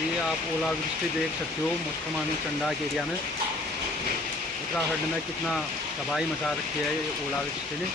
ये आप ओलावृष्टि देख सकते हो मुस्तमानी चंडा के एरिया में। उत्तराखंड में कितना तबाही मचा रखी है ये ओलावृष्टि ने।